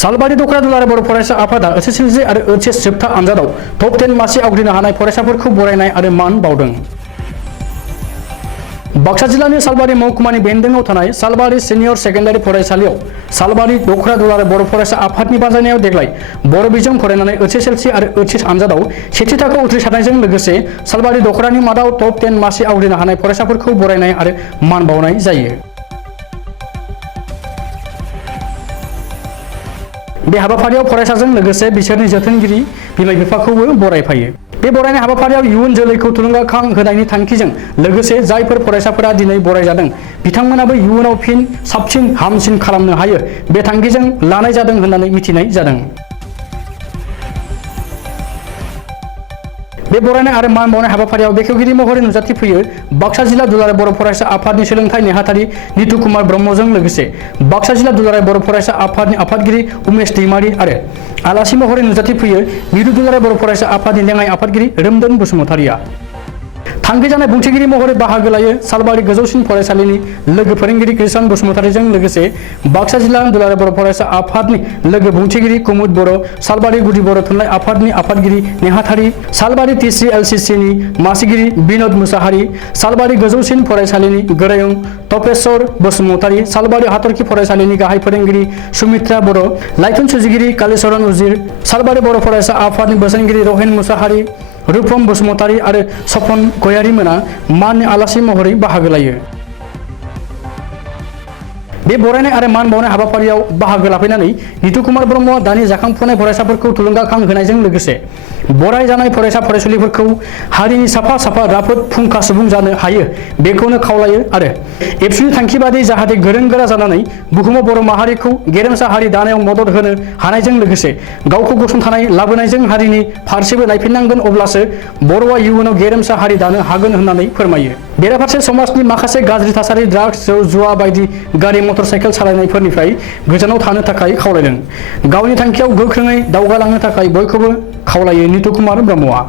सालबारि दखरा दुलाराय बर' फरायसा आफादा एसएसएलसि आरो ओइचएस जोबथा आनजादाव टप 10 मासि आवग्रिनो हानाय फरायसाफोरखौ बरायनाय आरो मान बावदों। बाक्सा जिल्लानि सालबारि महकुमानि बेन्दोङाव थानाय सालबारि सिनियर सेकेन्डारि फरायसालियाव सालबारि दखरा दुलाराय बर' फरायसा आफादनि बाजायनायाव देग्लाय बर' बिजों फरायनानै एसएसएलसि आरो ओइचएस आनजादाव सेथि थाखोआव उथ्रिसारनायजों लोगोसे सालबारि दखरानि मादाव टप 10 मासि आवग्रिनो हानाय फरायसाफोरखौ बरायनाय आरो मान बावनाय जायो। बे हाबाफारियाव फरायसाजों लोगोसे बिसोरनि जोथोनगिरि बिमा बिफाखौबो बरायफायो। बे बरायनाय हाबाफारियाव इयुन जोलैखौ थुलुंगाखां होनायनि थांखिजों लोगोसे जायफोर फरायसाफोरा दिनै बरायजादों बिथांमोनाबो इयुनाव फिन साबसिन हामसिन खालामनो हायो बे थांखिजों लानाय जादों होननानै मिथिनाय जादों। बे बरायनाय आरो मान बावनाय हाबाफारियाव बेखेवगिरि महरै नुजाथिफैयो बाक्सा जिल्ला दुलाराय बर' फरायसा आफादनि सोलोंथाइ नेहाथारि नितु कुमार ब्रह्मजों लोगोसे बाक्सा जिल्ला दुलाराय बर' फरायसा आफादनि आफादगिरि उमेश दैमारि आरो आलासि महरै नुजाथिफैयो मिरु दुलाराय बर' फरायसा आफादनि लेङाइ आफादगिरि रोमदोन बसुमतारिया। थांखि जानाय बुंथिगिरि महरै बाहागो लायो सालबारि गोजौसिन फरायसालिनि लोगो फोरोंगिरि कृष्ण बसुमतारिजों लोगोसे बाक्सा जिल्ला दुलाराय बर' फरायसा आफादनि लोगो बुंथिगिरि कुमुद बर', सालबारि गुदि बर' थुनलाइ आफादनि आफादगिरि नेहाथारि, सालबारि TCLCCनि मासिगिरि बिनोद मुसाहारि, सालबारि गोजौसिन फरायसालिनि गोरायुं तपेश्वर बसुमतारि, सालबारि हाथरखि फरायसालिनि गाहाय फोरोंगिरि सुमित्रा बर', लाइथुन सुजुगिरि कालीचरण उजिर, सालबारि बर' फरायसा आफादनि बोसोनगिरि रहिन मुसाहारि, रुपम बसुमतारि आरो सपन गयारि मोना माननि आलासि महरै बाहागो लायो। बे बरायनाय आरो मान बावनाय हाबाफारियाव बाहागो लाफैनानै नितु कुमार ब्रह्मआ दानि जाखांफुनाय फरायसाफोरखौ थुलुंगाखां होनायजों लोगोसे बराय जानाय फरायसा फरायसुलिफोरखौ हारिनि साफा साफा राफोद फुंखा सुबुं जानो हायो बेखौनो खावलायो आरो एबसुनि थांखि बादि जाहाथे गोरों गोरा जानानै बुहुमाव बर' माहारिखौ गेरेमसा हारि दानायाव मदद होनो हानायजों लोगोसे गावखौ गसंथानाय लाबोनायजों हारिनि फारसेबो नायफिननांगोन अब्लासो बर'आ इयुनाव गेरेमसा हारि दानो हागोन होननानै फोरमायो। बेराफारसे समाजनि माखासे गाज्रि थासारि ड्राग्स जौ जुवा बायदि गारि मटर साइकेल सालायनायफोरनिफ्राय गोजानाव थानो थाखाय खावलायदों। गावनि थांखियाव गोख्रोङै दावगालांनो थाखाय बयखौबो खावलायो नितु कुमार ब्रह्मआ।